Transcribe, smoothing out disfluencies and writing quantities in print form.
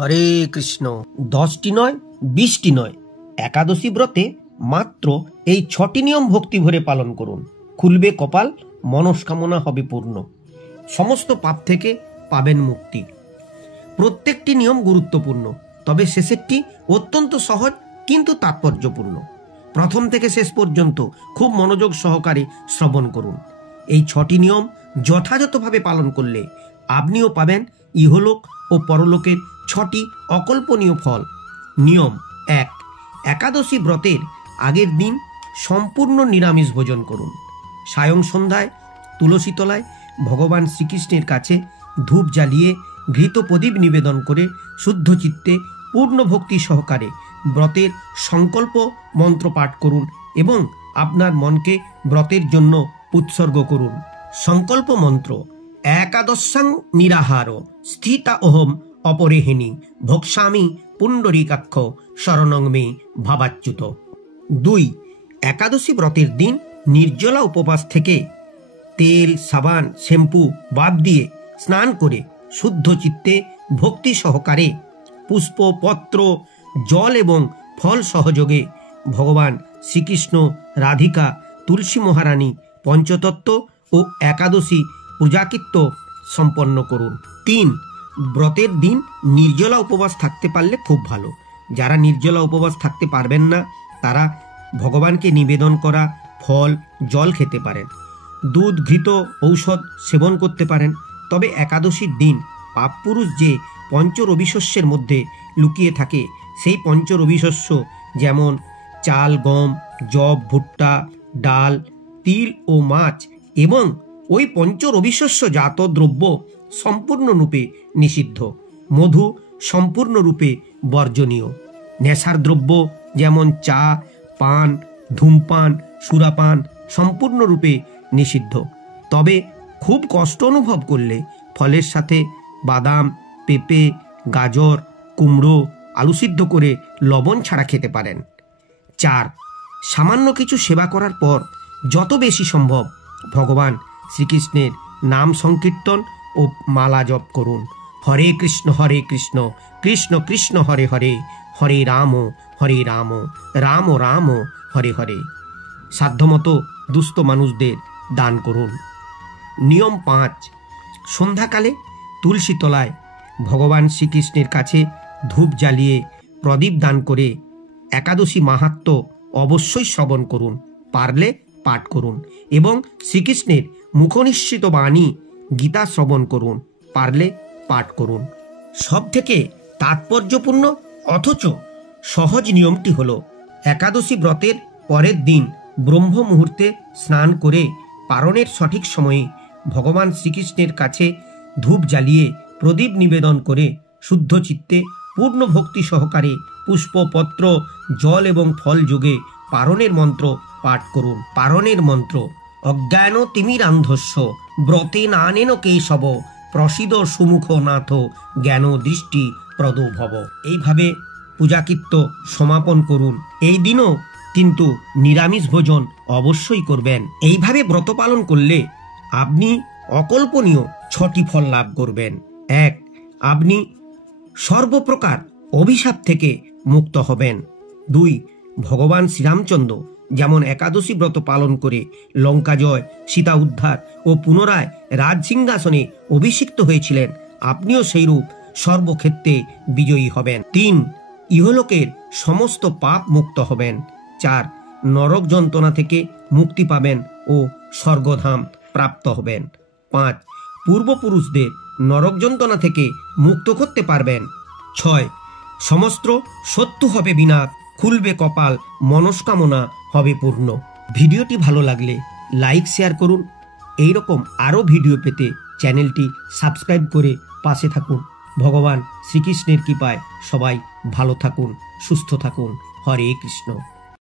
হরে কৃষ্ণ। 10টি নয় 20টি নয়, একাদশী ব্রতে মাত্র এই 6টি নিয়ম ভক্তি ভরে পালন করুন। খুলবে কপাল, মনস্কামনা হবে পূর্ণ, সমস্ত পাপ থেকে পাবেন মুক্তি। প্রত্যেকটি নিয়ম গুরুত্বপূর্ণ, তবে শেষেরটি অত্যন্ত সহজ কিন্তু তাৎপর্যপূর্ণ। প্রথম থেকে শেষ পর্যন্ত খুব মনোযোগ সহকারে শ্রবণ করুন। এই 6টি নিয়ম যথাযথভাবে পালন করলে আপনিও পাবেন ইহলোক ও পরলোকের 6টি অকল্পনীয় ফল। নিয়ম 1, একাদশী ব্রতের আগের দিন সম্পূর্ণ নিরামিষ ভোজন করুন। সায়ং সন্ধ্যায় তুলসী তলায় ভগবান শ্রীকৃষ্ণের কাছে ধূপ জ্বালিয়ে ঘৃত প্রদীপ নিবেদন করে শুদ্ধ চিত্তে পূর্ণ ভক্তি সহকারে ব্রতের সংকল্প মন্ত্র পাঠ করুন এবং আপনার মনকে ব্রতের জন্য উৎসর্গ করুন। সংকল্প মন্ত্র: একাদশাং নিরাহার স্থিতা অহম অপরেহিনী ভোক্সামি পুণ্ডরীকাক্ষ শরণং মে ভাবাচ্যুত। 2, একাদশী ব্রতের দিন নির্জলা উপবাস থেকে তেল, সাবান, শ্যাম্পু বাদ দিয়ে স্নান করে শুদ্ধ চিত্তে ভক্তি সহকারে পুষ্প, পত্র, জল এবং ফল সহযোগে ভগবান শ্রীকৃষ্ণ, রাধিকা, তুলসী মহারানী, পঞ্চতত্ত্ব ও একাদশী পূজাকৃত্য সম্পন্ন করুন। 3, ব্রতের দিন নির্জলা উপবাস থাকতে পারলে খুব ভালো। যারা নির্জলা উপবাস থাকতে পারবেন না তারা ভগবানকে নিবেদন করা ফল, জল খেতে পারেন। দুধ, ঘৃত, ঔষধ সেবন করতে পারেন। তবে একাদশীর দিন পাপপুরুষ যে পঞ্চরবিশস্যের মধ্যে লুকিয়ে থাকে, সেই পঞ্চরবিশস্য যেমন চাল, গম, যব, ভুট্টা, ডাল, তিল ও মাছ এবং ওই পঞ্চরবিশস্য জাত দ্রব্য সম্পূর্ণরূপে নিষিদ্ধ। মধু সম্পূর্ণরূপে বর্জনীয়। নেশার দ্রব্য যেমন চা, পান, ধূমপান, সুরাপান সম্পূর্ণরূপে নিষিদ্ধ। তবে খুব কষ্ট অনুভব করলে ফলের সাথে বাদাম, পেঁপে, গাজর, কুমড়ো, আলু সিদ্ধ করে লবণ ছাড়া খেতে পারেন। 4, সামান্য কিছু সেবা করার পর যত বেশি সম্ভব ভগবান শ্রীকৃষ্ণের নাম সংকীর্তন ও মালা জপ করুন। হরে কৃষ্ণ কৃষ্ণ কৃষ্ণ হরে হরে, হরে রাম রাম রাম হরে হরে। সাধ্যমতো দুস্থ মানুষদের দান করুন। নিয়ম 5, সন্ধ্যাকালে তুলসী তলায় ভগবান শ্রীকৃষ্ণের কাছে ধূপ জ্বালিয়ে প্রদীপ দান করে একাদশী মাহাত্ম্য অবশ্যই শ্রবণ করুন, পারলে পাঠ করুন এবং শ্রীকৃষ্ণের মুখনিঃসৃত বাণী গীতা শ্রবণ করুন, পারলে পাঠ করুন। সব থেকে তাৎপর্যপূর্ণ অথচ সহজ নিয়মটি হল একাদশী ব্রতের পরের দিন ব্রহ্ম মুহূর্তে স্নান করে পারণের সঠিক সময়ে ভগবান শ্রীকৃষ্ণের কাছে ধূপ জ্বালিয়ে প্রদীপ নিবেদন করে শুদ্ধ চিত্তে পূর্ণ ভক্তি সহকারে পুষ্প, পত্র, জল এবং ফল যোগে পারণের মন্ত্র পাঠ করুন। পারণের মন্ত্র: অজ্ঞান তিমিরান্ধস্য ব্রতে নানেন কেশব প্রসিদ সুমুখ নাথ জ্ঞান দৃষ্টি প্রদো ভব। এইভাবে পূজাকৃত্য সমাপন করুন। এই দিনও কিন্তু নিরামিষ ভোজন অবশ্যই করবেন। এইভাবে ব্রত পালন করলে আপনি অকল্পনীয় 6টি ফল লাভ করবেন। 1, আপনি সর্বপ্রকার অভিশাপ থেকে মুক্ত হবেন। 2, ভগবান শ্রীরামচন্দ্র যেমন একাদশী ব্রত পালন করে লঙ্কা জয়, সীতা উদ্ধার ও পুনরায় রাজসিংহাসনে অভিষিক্ত হয়েছিলেন, আপনিও সেইরূপ সর্বক্ষেত্রে বিজয়ী হবেন। 3, ইহলোকের সমস্ত পাপ মুক্ত হবেন। 4, নরক যন্ত্রণা থেকে মুক্তি পাবেন ও স্বর্গধাম প্রাপ্ত হবেন। 5, পূর্বপুরুষদের নরক যন্ত্রণা থেকে মুক্ত করতে পারবেন। 6, সমস্ত শত্রু হবে বিনাশ, খুলবে কপাল, মনস্কামনা হবে পূর্ণ। ভিডিওটি ভালো লাগলে লাইক, শেয়ার করুন। এইরকম আরও ভিডিও পেতে চ্যানেলটি সাবস্ক্রাইব করে পাশে থাকুন। ভগবান শ্রীকৃষ্ণের কৃপায় সবাই ভালো থাকুন, সুস্থ থাকুন। হরে কৃষ্ণ।